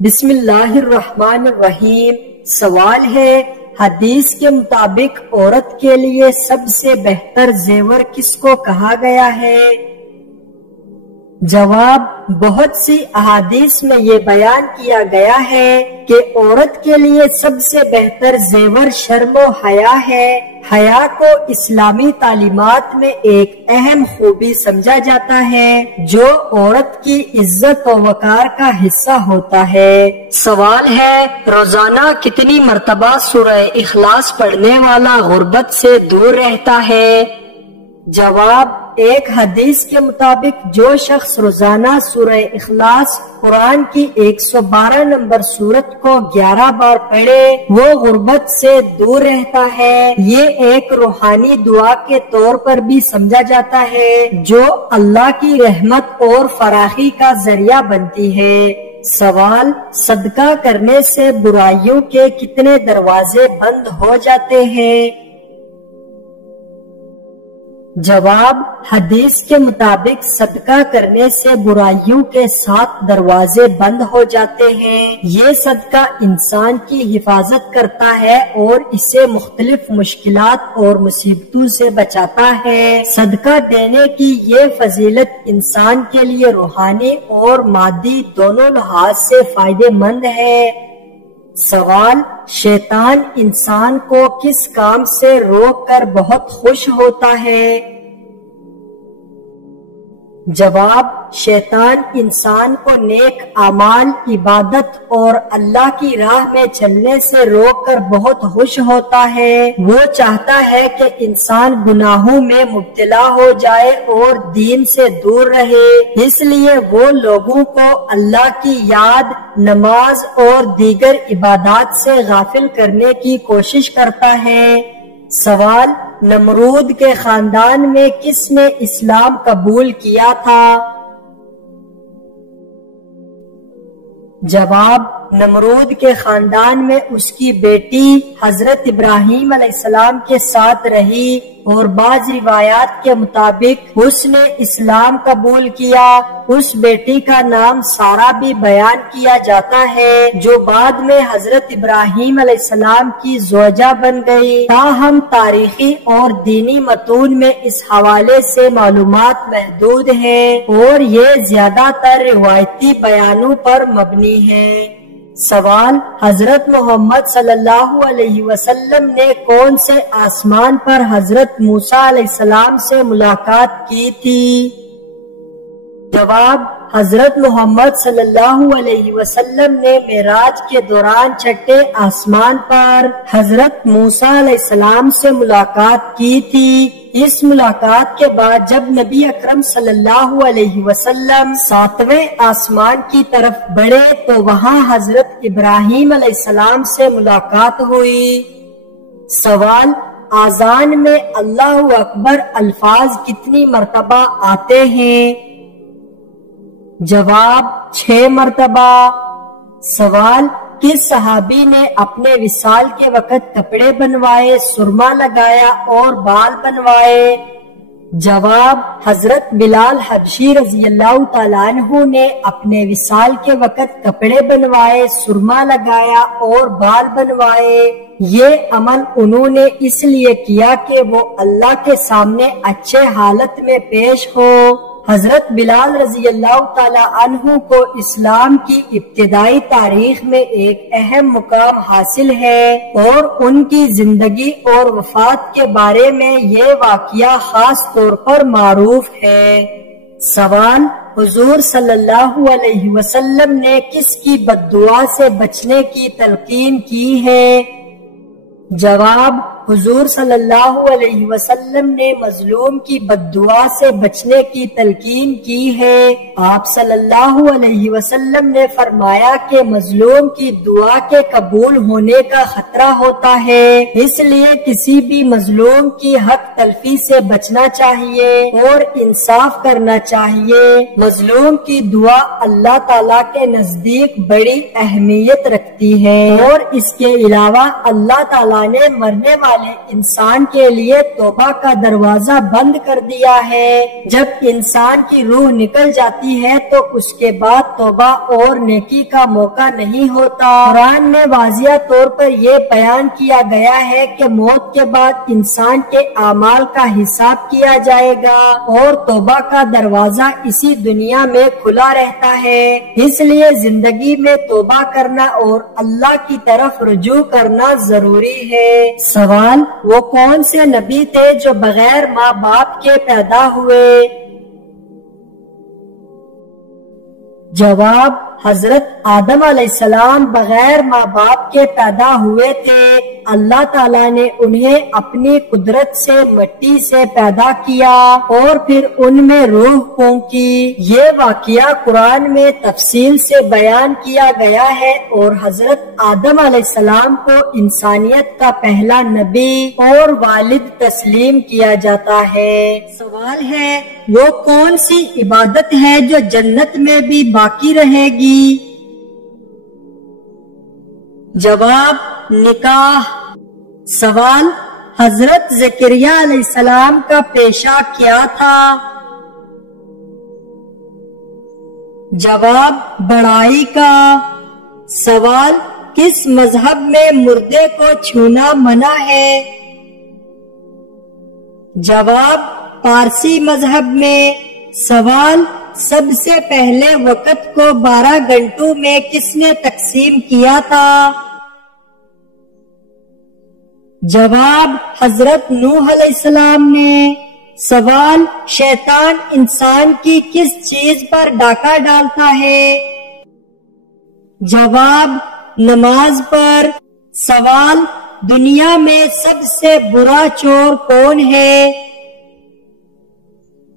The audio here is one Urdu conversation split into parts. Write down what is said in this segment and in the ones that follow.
بسم اللہ الرحمن الرحیم۔ سوال ہے، حدیث کے مطابق عورت کے لیے سب سے بہتر زیور کس کو کہا گیا ہے؟ جواب، بہت سی احادیث میں یہ بیان کیا گیا ہے کہ عورت کے لیے سب سے بہتر زیور شرم و حیا ہے۔ حیا کو اسلامی تعلیمات میں ایک اہم خوبی سمجھا جاتا ہے جو عورت کی عزت و وقار کا حصہ ہوتا ہے۔ سوال ہے، روزانہ کتنی مرتبہ سورہ اخلاص پڑھنے والا غربت سے دور رہتا ہے؟ جواب، ایک حدیث کے مطابق جو شخص روزانہ سورہ اخلاص قرآن کی 112 نمبر سورت کو 11 بار پڑھے وہ غربت سے دور رہتا ہے۔ یہ ایک روحانی دعا کے طور پر بھی سمجھا جاتا ہے جو اللہ کی رحمت اور فراخی کا ذریعہ بنتی ہے۔ سوال، صدقہ کرنے سے برائیوں کے کتنے دروازے بند ہو جاتے ہیں؟ جواب، حدیث کے مطابق صدقہ کرنے سے برائیوں کے 7 دروازے بند ہو جاتے ہیں۔ یہ صدقہ انسان کی حفاظت کرتا ہے اور اسے مختلف مشکلات اور مصیبتوں سے بچاتا ہے۔ صدقہ دینے کی یہ فضیلت انسان کے لیے روحانی اور مادی دونوں لحاظ سے فائدہ مند ہے۔ سوال، شیطان انسان کو کس کام سے روک کر بہت خوش ہوتا ہے؟ جواب، شیطان انسان کو نیک اعمال، عبادت اور اللہ کی راہ میں چلنے سے روک کر بہت خوش ہوتا ہے۔ وہ چاہتا ہے کہ انسان گناہوں میں مبتلا ہو جائے اور دین سے دور رہے، اس لیے وہ لوگوں کو اللہ کی یاد، نماز اور دیگر عبادات سے غافل کرنے کی کوشش کرتا ہے۔ سوال، نمرود کے خاندان میں کس نے اسلام قبول کیا تھا؟ جواب، نمرود کے خاندان میں اس کی بیٹی حضرت ابراہیم علیہ السلام کے ساتھ رہی اور بعض روایات کے مطابق اس نے اسلام قبول کیا۔ اس بیٹی کا نام سارہ بھی بیان کیا جاتا ہے جو بعد میں حضرت ابراہیم علیہ السلام کی زوجہ بن گئی۔ تاہم تاریخی اور دینی متون میں اس حوالے سے معلومات محدود ہیں اور یہ زیادہ تر روایتی بیانوں پر مبنی ہے۔ سوال، حضرت محمد صلی اللہ علیہ وسلم نے کون سے آسمان پر حضرت موسیٰ علیہ السلام سے ملاقات کی تھی؟ جواب، حضرت محمد صلی اللہ علیہ وسلم نے معراج کے دوران چھٹے آسمان پر حضرت موسیٰ علیہ السلام سے ملاقات کی تھی۔ اس ملاقات کے بعد جب نبی اکرم صلی اللہ علیہ وسلم 7ویں آسمان کی طرف بڑھے تو وہاں حضرت ابراہیم علیہ السلام سے ملاقات ہوئی۔ سوال، اذان میں اللہ اکبر الفاظ کتنی مرتبہ آتے ہیں؟ جواب، 6 مرتبہ۔ سوال، کس صحابی نے اپنے وصال کے وقت کپڑے بنوائے، سرما لگایا اور بال بنوائے؟ جواب، حضرت بلال حبشی رضی اللہ تعالیٰ عنہ نے اپنے وصال کے وقت کپڑے بنوائے، سرما لگایا اور بال بنوائے۔ یہ عمل انہوں نے اس لیے کیا کہ وہ اللہ کے سامنے اچھے حالت میں پیش ہو۔ حضرت بلال رضی اللہ تعالی عنہ کو اسلام کی ابتدائی تاریخ میں ایک اہم مقام حاصل ہے اور ان کی زندگی اور وفات کے بارے میں یہ واقعہ خاص طور پر معروف ہے۔ سوال، حضور صلی اللہ علیہ وسلم نے کس کی بد دعا سے بچنے کی تلقین کی ہے؟ جواب، حضور صلی اللہ علیہ وسلم نے مظلوم کی بد دعا سے بچنے کی تلقین کی ہے۔ آپ صلی اللہ علیہ وسلم نے فرمایا کہ مظلوم کی دعا کے قبول ہونے کا خطرہ ہوتا ہے، اس لیے کسی بھی مظلوم کی حق تلفی سے بچنا چاہیے اور انصاف کرنا چاہیے۔ مظلوم کی دعا اللہ تعالیٰ کے نزدیک بڑی اہمیت رکھتی ہے اور اس کے علاوہ اللہ تعالیٰ نے مرنے والے والے انسان کے لیے توبہ کا دروازہ بند کر دیا ہے۔ جب انسان کی روح نکل جاتی ہے تو اس کے بعد توبہ اور نیکی کا موقع نہیں ہوتا۔ قرآن میں واضح طور پر یہ بیان کیا گیا ہے کہ موت کے بعد انسان کے اعمال کا حساب کیا جائے گا اور توبہ کا دروازہ اسی دنیا میں کھلا رہتا ہے۔ اس لیے زندگی میں توبہ کرنا اور اللہ کی طرف رجوع کرنا ضروری ہے۔ سوال: وہ کون سے نبی تھے جو بغیر ماں باپ کے پیدا ہوئے؟ جواب: حضرت آدم علیہ السلام بغیر ماں باپ کے پیدا ہوئے تھے۔ اللہ تعالیٰ نے انہیں اپنی قدرت سے مٹی سے پیدا کیا اور پھر ان میں روح پھونکی۔ یہ واقعہ قرآن میں تفصیل سے بیان کیا گیا ہے اور حضرت آدم علیہ السلام کو انسانیت کا پہلا نبی اور والد تسلیم کیا جاتا ہے۔ سوال ہے: وہ کون سی عبادت ہے جو جنت میں بھی باقی رہے گی؟ جواب: نکاح۔ سوال: حضرت زکریا علیہ السلام کا پیشہ کیا تھا؟ جواب: بڑائی کا۔ سوال: کس مذہب میں مردے کو چھونا منع ہے؟ جواب: پارسی مذہب میں۔ سوال: سب سے پہلے وقت کو 12 گھنٹوں میں کس نے تقسیم کیا تھا؟ جواب: حضرت نوح علیہ السلام نے۔ سوال: شیطان انسان کی کس چیز پر ڈاکہ ڈالتا ہے؟ جواب: نماز پر۔ سوال: دنیا میں سب سے برا چور کون ہے؟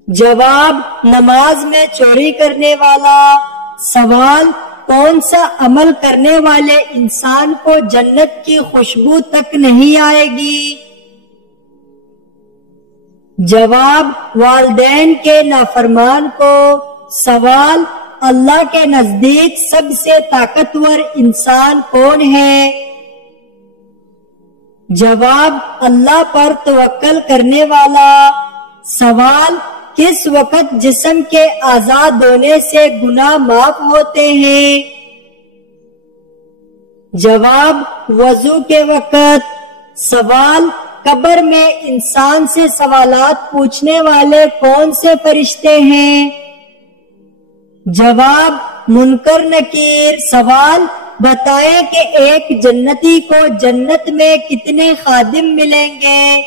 جواب: نماز میں چوری کرنے والا۔ سوال: کون سا عمل کرنے والے انسان کو جنت کی خوشبو تک نہیں آئے گی؟ جواب: والدین کے نافرمان کو۔ سوال: اللہ کے نزدیک سب سے طاقتور انسان کون ہے؟ جواب: اللہ پر توکل کرنے والا۔ سوال: کس وقت جسم کے آزاد ہونے سے گناہ معاف ہوتے ہیں؟ جواب: وضو کے وقت۔ سوال: قبر میں انسان سے سوالات پوچھنے والے کون سے فرشتے ہیں؟ جواب: منکر نکیر۔ سوال: بتائیں کہ ایک جنتی کو جنت میں کتنے خادم ملیں گے؟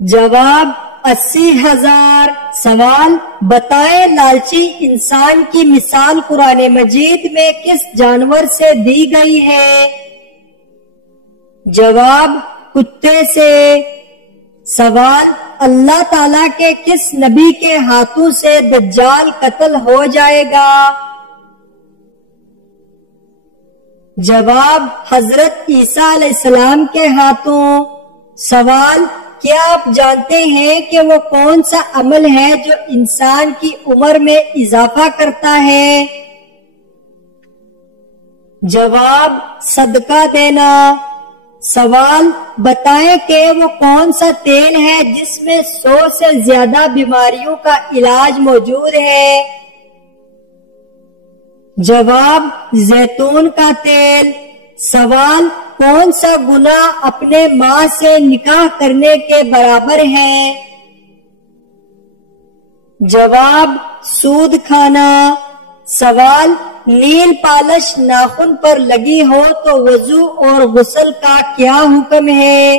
جواب: 80,000۔ سوال: بتائیں لالچی انسان کی مثال قرآن مجید میں کس جانور سے دی گئی ہے؟ جواب: کتے سے۔ سوال: اللہ تعالیٰ کے کس نبی کے ہاتھوں سے دجال قتل ہو جائے گا؟ جواب: حضرت عیسیٰ علیہ السلام کے ہاتھوں۔ سوال: کیا آپ جانتے ہیں کہ وہ کون سا عمل ہے جو انسان کی عمر میں اضافہ کرتا ہے؟ جواب: صدقہ دینا۔ سوال: بتائیں کہ وہ کون سا تیل ہے جس میں 100 سے زیادہ بیماریوں کا علاج موجود ہے؟ جواب: زیتون کا تیل۔ سوال: کون سا گناہ اپنے ماں سے نکاح کرنے کے برابر ہے؟ جواب: سود کھانا۔ سوال: نیل پالش ناخن پر لگی ہو تو وضو اور غسل کا کیا حکم ہے؟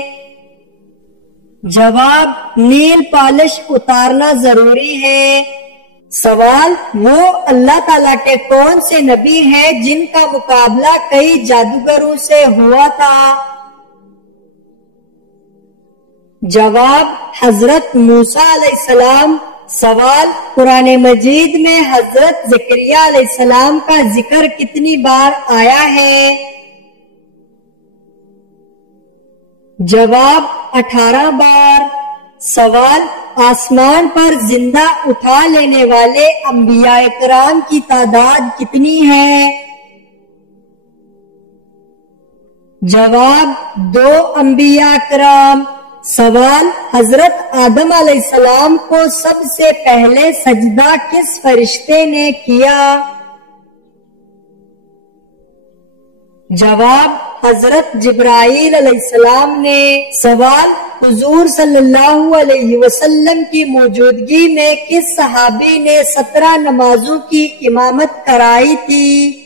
جواب: نیل پالش اتارنا ضروری ہے۔ سوال: وہ اللہ تعالیٰ کے کون سے نبی ہیں جن کا مقابلہ کئی جادوگروں سے ہوا تھا؟ جواب: حضرت موسیٰ علیہ السلام۔ سوال: قرآن مجید میں حضرت زکریا علیہ السلام کا ذکر کتنی بار آیا ہے؟ جواب: 18 بار۔ سوال: آسمان پر زندہ اٹھا لینے والے انبیاء کرام کی تعداد کتنی ہے؟ جواب: 2 انبیاء کرام۔ سوال: حضرت آدم علیہ السلام کو سب سے پہلے سجدہ کس فرشتے نے کیا؟ جواب: حضرت جبرائیل علیہ السلام نے۔ سوال: حضور صلی اللہ علیہ وسلم کی موجودگی میں کس صحابی نے 17 نمازوں کی امامت کرائی تھی؟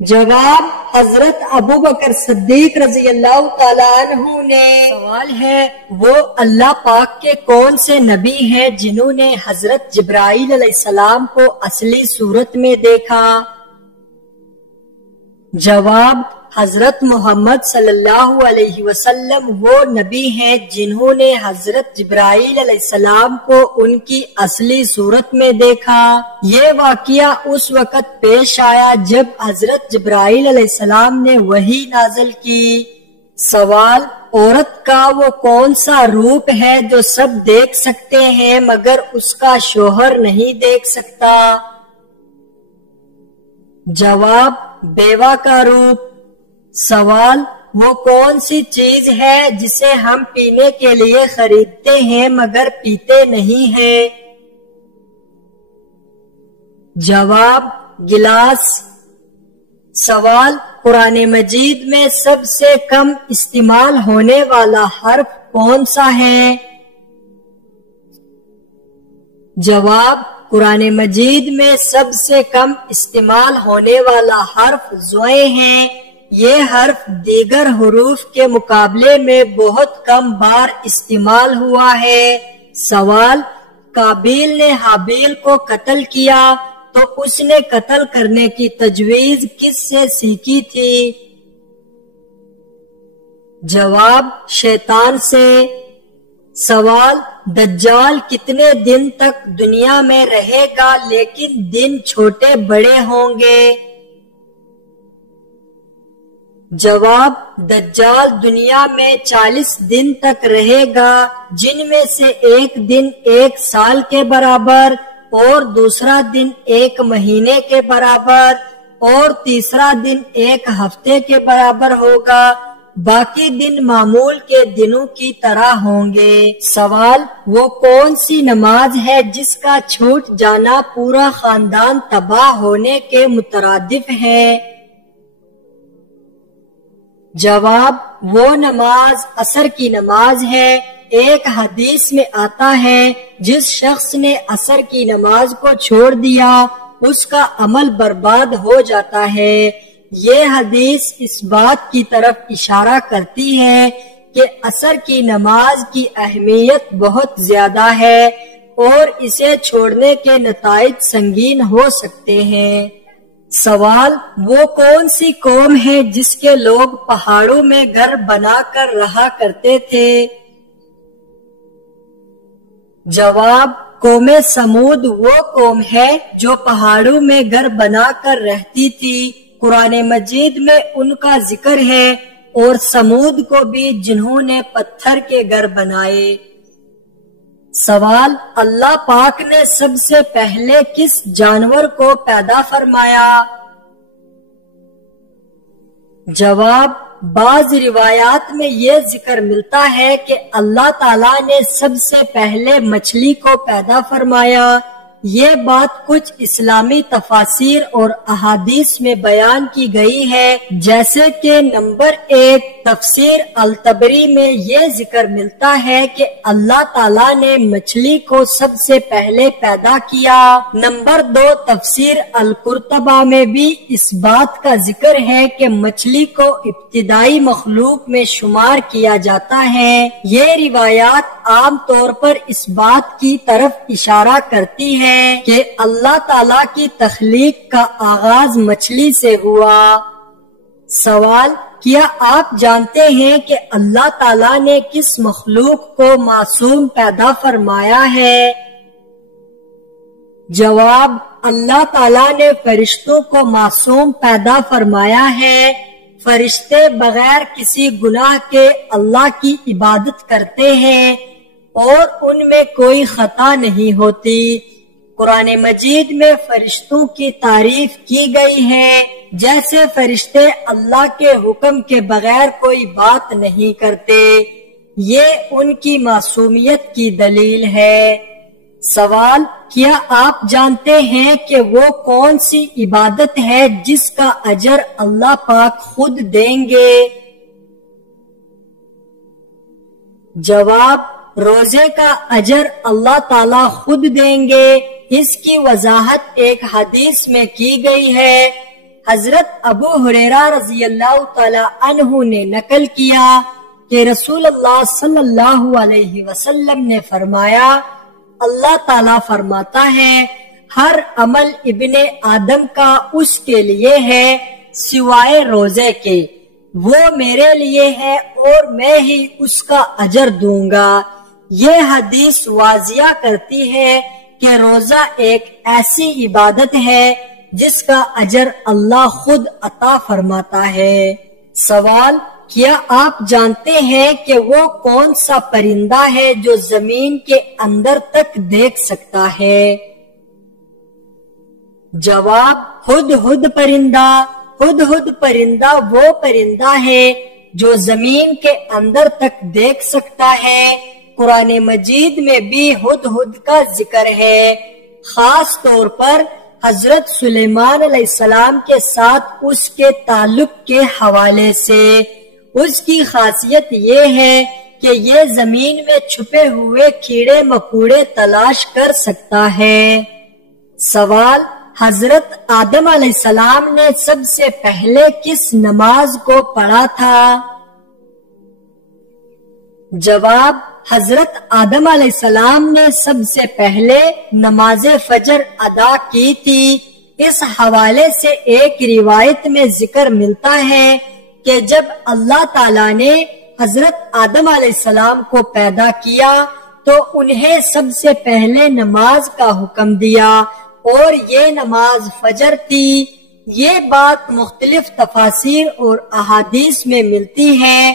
جواب: حضرت ابوبکر صدیق رضی اللہ تعالیٰ عنہ نے۔ سوال ہے، وہ اللہ پاک کے کون سے نبی ہیں جنہوں نے حضرت جبرائیل علیہ السلام کو اصلی صورت میں دیکھا؟ جواب: حضرت محمد صلی اللہ علیہ وسلم وہ نبی ہیں جنہوں نے حضرت جبرائیل علیہ السلام کو ان کی اصلی صورت میں دیکھا۔ یہ واقعہ اس وقت پیش آیا جب حضرت جبرائیل علیہ السلام نے وحی نازل کی۔ سوال: عورت کا وہ کون سا روپ ہے جو سب دیکھ سکتے ہیں مگر اس کا شوہر نہیں دیکھ سکتا؟ جواب: بیوہ کا روپ۔ سوال: وہ کون سی چیز ہے جسے ہم پینے کے لیے خریدتے ہیں مگر پیتے نہیں ہیں؟ جواب: گلاس۔ سوال: قرآن مجید میں سب سے کم استعمال ہونے والا حرف کون سا ہے؟ جواب: قرآن مجید میں سب سے کم استعمال ہونے والا حرف زوئے ہیں۔ یہ حرف دیگر حروف کے مقابلے میں بہت کم بار استعمال ہوا ہے۔ سوال: قابیل نے حابیل کو قتل کیا تو اس نے قتل کرنے کی تجویز کس سے سیکھی تھی؟ جواب: شیطان سے۔ سوال: دجال کتنے دن تک دنیا میں رہے گا لیکن دن چھوٹے بڑے ہوں گے؟ جواب: دجال دنیا میں 40 دن تک رہے گا جن میں سے ایک دن 1 سال کے برابر اور دوسرا دن 1 مہینے کے برابر اور تیسرا دن 1 ہفتے کے برابر ہوگا، باقی دن معمول کے دنوں کی طرح ہوں گے۔ سوال: وہ کون سی نماز ہے جس کا چھوٹ جانا پورا خاندان تباہ ہونے کے مترادف ہے؟ جواب: وہ نماز عصر کی نماز ہے۔ ایک حدیث میں آتا ہے جس شخص نے عصر کی نماز کو چھوڑ دیا اس کا عمل برباد ہو جاتا ہے۔ یہ حدیث اس بات کی طرف اشارہ کرتی ہے کہ عصر کی نماز کی اہمیت بہت زیادہ ہے اور اسے چھوڑنے کے نتائج سنگین ہو سکتے ہیں۔ سوال: وہ کون سی قوم ہے جس کے لوگ پہاڑوں میں گھر بنا کر رہا کرتے تھے؟ جواب: قوم سمود وہ قوم ہے جو پہاڑوں میں گھر بنا کر رہتی تھی۔ قرآن مجید میں ان کا ذکر ہے اور سمود کو بھی جنہوں نے پتھر کے گھر بنائے۔ سوال: اللہ پاک نے سب سے پہلے کس جانور کو پیدا فرمایا؟ جواب: بعض روایات میں یہ ذکر ملتا ہے کہ اللہ تعالیٰ نے سب سے پہلے مچھلی کو پیدا فرمایا۔ یہ بات کچھ اسلامی تفاسیر اور احادیث میں بیان کی گئی ہے، جیسے کہ نمبر 1 تفسیر الطبری میں یہ ذکر ملتا ہے کہ اللہ تعالیٰ نے مچھلی کو سب سے پہلے پیدا کیا۔ نمبر 2 تفسیر القرطبہ میں بھی اس بات کا ذکر ہے کہ مچھلی کو ابتدائی مخلوق میں شمار کیا جاتا ہے۔ یہ روایات عام طور پر اس بات کی طرف اشارہ کرتی ہے کہ اللہ تعالیٰ کی تخلیق کا آغاز مچھلی سے ہوا۔ سوال: کیا آپ جانتے ہیں کہ اللہ تعالیٰ نے کس مخلوق کو معصوم پیدا فرمایا ہے؟ جواب: اللہ تعالیٰ نے فرشتوں کو معصوم پیدا فرمایا ہے۔ فرشتے بغیر کسی گناہ کے اللہ کی عبادت کرتے ہیں اور ان میں کوئی خطا نہیں ہوتی۔ قرآن مجید میں فرشتوں کی تعریف کی گئی ہے جیسے فرشتے اللہ کے حکم کے بغیر کوئی بات نہیں کرتے۔ یہ ان کی معصومیت کی دلیل ہے۔ سوال: کیا آپ جانتے ہیں کہ وہ کون سی عبادت ہے جس کا اجر اللہ پاک خود دیں گے؟ جواب: روزے کا اجر اللہ تعالی خود دیں گے۔ اس کی وضاحت ایک حدیث میں کی گئی ہے۔ حضرت ابو ہریرہ رضی اللہ تعالی عنہ نے نقل کیا کہ رسول اللہ صلی اللہ علیہ وسلم نے فرمایا، اللہ تعالیٰ فرماتا ہے، ہر عمل ابن آدم کا اس کے لیے ہے سوائے روزے کے، وہ میرے لیے ہے اور میں ہی اس کا اجر دوں گا۔ یہ حدیث واضح کرتی ہے کہ روزہ ایک ایسی عبادت ہے جس کا اجر اللہ خود عطا فرماتا ہے۔ سوال: کیا آپ جانتے ہیں کہ وہ کون سا پرندہ ہے جو زمین کے اندر تک دیکھ سکتا ہے؟ جواب: ہدہد پرندہ۔ ہدہد پرندہ وہ پرندہ ہے جو زمین کے اندر تک دیکھ سکتا ہے۔ قرآن مجید میں بھی ہدہد کا ذکر ہے، خاص طور پر حضرت سلیمان علیہ السلام کے ساتھ اس کے تعلق کے حوالے سے۔ اس کی خاصیت یہ ہے کہ یہ زمین میں چھپے ہوئے کیڑے مکوڑے تلاش کر سکتا ہے۔ سوال: حضرت آدم علیہ السلام نے سب سے پہلے کس نماز کو پڑھا تھا؟ جواب: حضرت آدم علیہ السلام نے سب سے پہلے نماز فجر ادا کی تھی۔ اس حوالے سے ایک روایت میں ذکر ملتا ہے کہ جب اللہ تعالیٰ نے حضرت آدم علیہ السلام کو پیدا کیا تو انہیں سب سے پہلے نماز کا حکم دیا اور یہ نماز فجر تھی۔ یہ بات مختلف تفاسیر اور احادیث میں ملتی ہے،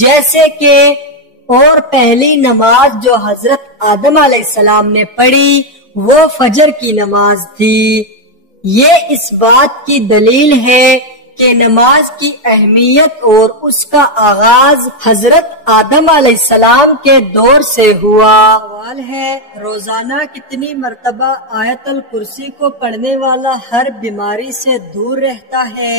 جیسے کہ اور پہلی نماز جو حضرت آدم علیہ السلام نے پڑھی وہ فجر کی نماز تھی۔ یہ اس بات کی دلیل ہے کہ نماز کی اہمیت اور اس کا آغاز حضرت آدم علیہ السلام کے دور سے ہوا۔ سوال ہے، روزانہ کتنی مرتبہ آیت الکرسی کو پڑھنے والا ہر بیماری سے دور رہتا ہے؟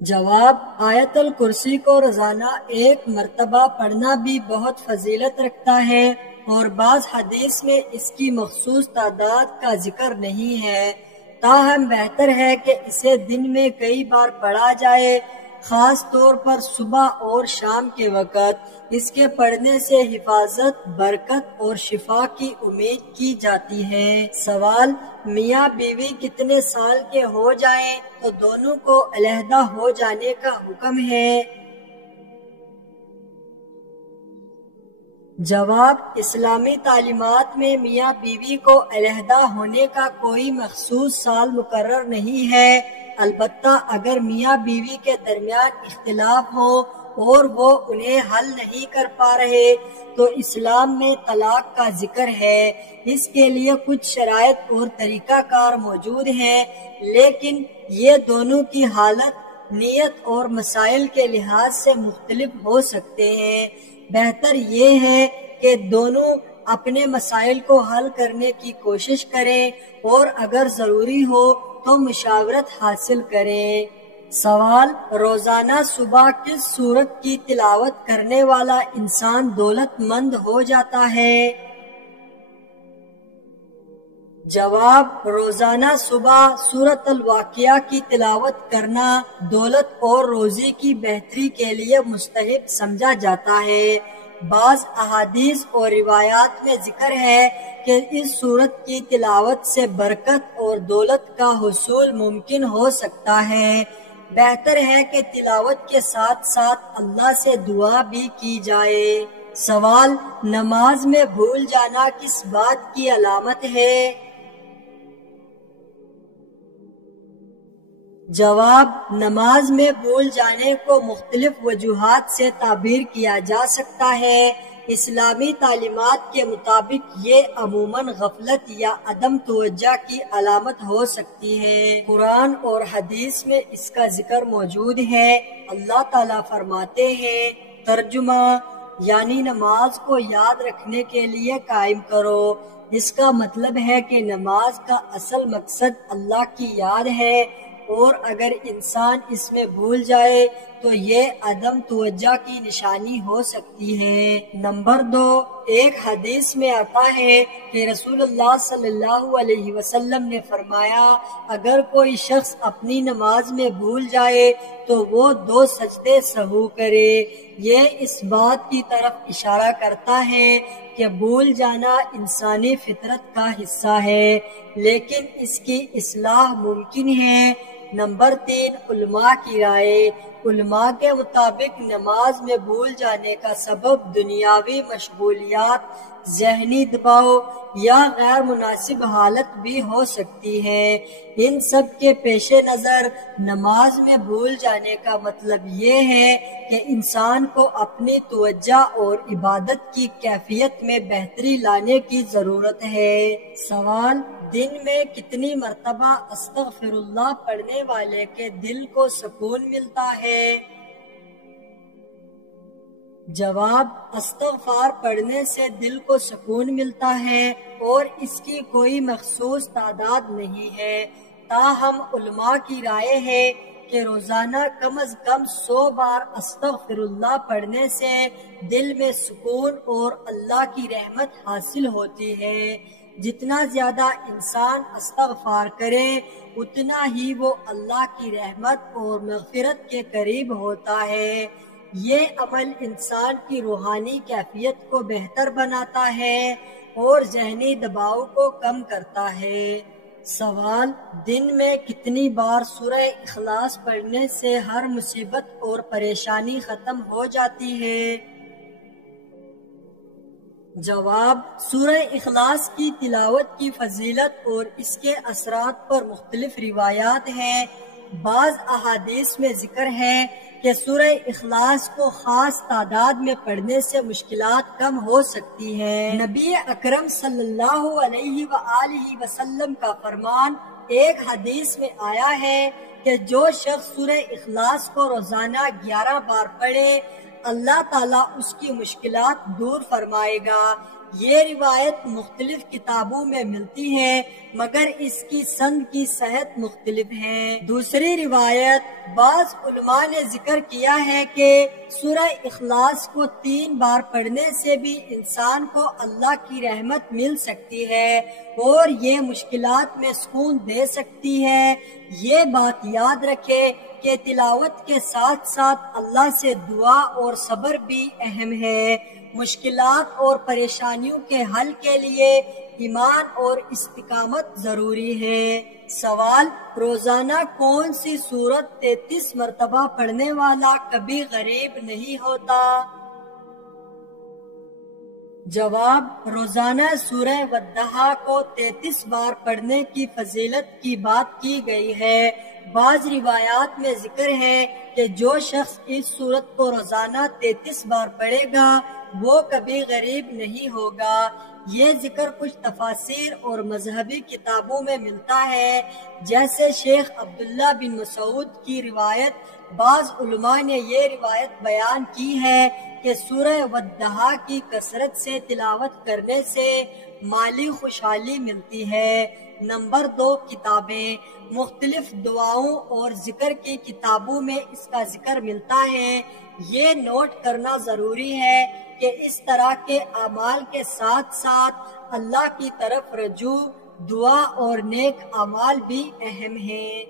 جواب: آیت الکرسی کو روزانہ ایک مرتبہ پڑھنا بھی بہت فضیلت رکھتا ہے اور بعض حدیث میں اس کی مخصوص تعداد کا ذکر نہیں ہے، تاہم بہتر ہے کہ اسے دن میں کئی بار پڑھا جائے، خاص طور پر صبح اور شام کے وقت۔ اس کے پڑھنے سے حفاظت، برکت اور شفا کی امید کی جاتی ہے۔ سوال: میاں بیوی کتنے سال کے ہو جائیں تو دونوں کو علیحدہ ہو جانے کا حکم ہے؟ جواب: اسلامی تعلیمات میں میاں بیوی کو علیحدہ ہونے کا کوئی مخصوص سال مقرر نہیں ہے، البتہ اگر میاں بیوی کے درمیان اختلاف ہو اور وہ انہیں حل نہیں کر پا رہے تو اسلام میں طلاق کا ذکر ہے۔ اس کے لیے کچھ شرائط اور طریقہ کار موجود ہیں، لیکن یہ دونوں کی حالت، نیت اور مسائل کے لحاظ سے مختلف ہو سکتے ہیں۔ بہتر یہ ہے کہ دونوں اپنے مسائل کو حل کرنے کی کوشش کریں اور اگر ضروری ہو تو مشاورت حاصل کریں۔ سوال: روزانہ صبح کس سورت کی تلاوت کرنے والا انسان دولت مند ہو جاتا ہے؟ جواب: روزانہ صبح سورت الواقعہ کی تلاوت کرنا دولت اور روزی کی بہتری کے لیے مستحب سمجھا جاتا ہے۔ بعض احادیث اور روایات میں ذکر ہے کہ اس سورت کی تلاوت سے برکت اور دولت کا حصول ممکن ہو سکتا ہے۔ بہتر ہے کہ تلاوت کے ساتھ ساتھ اللہ سے دعا بھی کی جائے۔ سوال: نماز میں بھول جانا کس بات کی علامت ہے؟ جواب: نماز میں بھول جانے کو مختلف وجوہات سے تعبیر کیا جا سکتا ہے۔ اسلامی تعلیمات کے مطابق یہ عموماً غفلت یا عدم توجہ کی علامت ہو سکتی ہے۔ قرآن اور حدیث میں اس کا ذکر موجود ہے۔ اللہ تعالیٰ فرماتے ہیں، ترجمہ یعنی نماز کو یاد رکھنے کے لیے قائم کرو۔ اس کا مطلب ہے کہ نماز کا اصل مقصد اللہ کی یاد ہے، اور اگر انسان اس میں بھول جائے تو یہ عدم توجہ کی نشانی ہو سکتی ہے۔ نمبر 2، ایک حدیث میں آتا ہے کہ رسول اللہ صلی اللہ علیہ وسلم نے فرمایا، اگر کوئی شخص اپنی نماز میں بھول جائے تو وہ 2 سجدے سہو کرے۔ یہ اس بات کی طرف اشارہ کرتا ہے کہ بھول جانا انسانی فطرت کا حصہ ہے، لیکن اس کی اصلاح ممکن ہے۔ نمبر 3، علماء کی رائے۔ علماء کے مطابق نماز میں بھول جانے کا سبب دنیاوی مشغولیات، ذہنی دباؤ یا غیر مناسب حالت بھی ہو سکتی ہے۔ ان سب کے پیش نظر نماز میں بھول جانے کا مطلب یہ ہے کہ انسان کو اپنی توجہ اور عبادت کی کیفیت میں بہتری لانے کی ضرورت ہے۔ سوال، دن میں کتنی مرتبہ استغفر اللہ پڑھنے والے کے دل کو سکون ملتا ہے؟ جواب، استغفار پڑھنے سے دل کو سکون ملتا ہے اور اس کی کوئی مخصوص تعداد نہیں ہے۔ تاہم علماء کی رائے ہے کہ روزانہ کم از کم 100 بار استغفر اللہ پڑھنے سے دل میں سکون اور اللہ کی رحمت حاصل ہوتی ہے۔ جتنا زیادہ انسان استغفار کرے اتنا ہی وہ اللہ کی رحمت اور مغفرت کے قریب ہوتا ہے۔ یہ عمل انسان کی روحانی کیفیت کو بہتر بناتا ہے اور ذہنی دباؤ کو کم کرتا ہے۔ سوال، دن میں کتنی بار سورہ اخلاص پڑھنے سے ہر مصیبت اور پریشانی ختم ہو جاتی ہے؟ جواب، سورہ اخلاص کی تلاوت کی فضیلت اور اس کے اثرات پر مختلف روایات ہیں۔ بعض احادیث میں ذکر ہے کہ سورہ اخلاص کو خاص تعداد میں پڑھنے سے مشکلات کم ہو سکتی ہیں۔ نبی اکرم صلی اللہ علیہ وآلہ وسلم کا فرمان ایک حدیث میں آیا ہے کہ جو شخص سورہ اخلاص کو روزانہ 11 بار پڑھے اللہ تعالیٰ اس کی مشکلات دور فرمائے گا۔ یہ روایت مختلف کتابوں میں ملتی ہے مگر اس کی سند کی صحت مختلف ہے۔ دوسری روایت، بعض علماء نے ذکر کیا ہے کہ سورہ اخلاص کو 3 بار پڑھنے سے بھی انسان کو اللہ کی رحمت مل سکتی ہے اور یہ مشکلات میں سکون دے سکتی ہے۔ یہ بات یاد رکھے کہ تلاوت کے ساتھ ساتھ اللہ سے دعا اور صبر بھی اہم ہے۔ مشکلات اور پریشانیوں کے حل کے لیے ایمان اور استقامت ضروری ہے۔ سوال، روزانہ کون سی سورت 33 مرتبہ پڑھنے والا کبھی غریب نہیں ہوتا؟ جواب، روزانہ سورہ والضحیٰ کو 33 بار پڑھنے کی فضیلت کی بات کی گئی ہے۔ بعض روایات میں ذکر ہے کہ جو شخص اس سورت کو روزانہ 33 بار پڑھے گا وہ کبھی غریب نہیں ہوگا۔ یہ ذکر کچھ تفاسیر اور مذہبی کتابوں میں ملتا ہے، جیسے شیخ عبداللہ بن مسعود کی روایت۔ بعض علماء نے یہ روایت بیان کی ہے کہ سورہ والضحیٰ کی کثرت سے تلاوت کرنے سے مالی خوشحالی ملتی ہے۔ نمبر 2، کتابیں۔ مختلف دعاؤں اور ذکر کی کتابوں میں اس کا ذکر ملتا ہے۔ یہ نوٹ کرنا ضروری ہے کہ اس طرح کے اعمال کے ساتھ ساتھ اللہ کی طرف رجوع، دعا اور نیک اعمال بھی اہم ہیں۔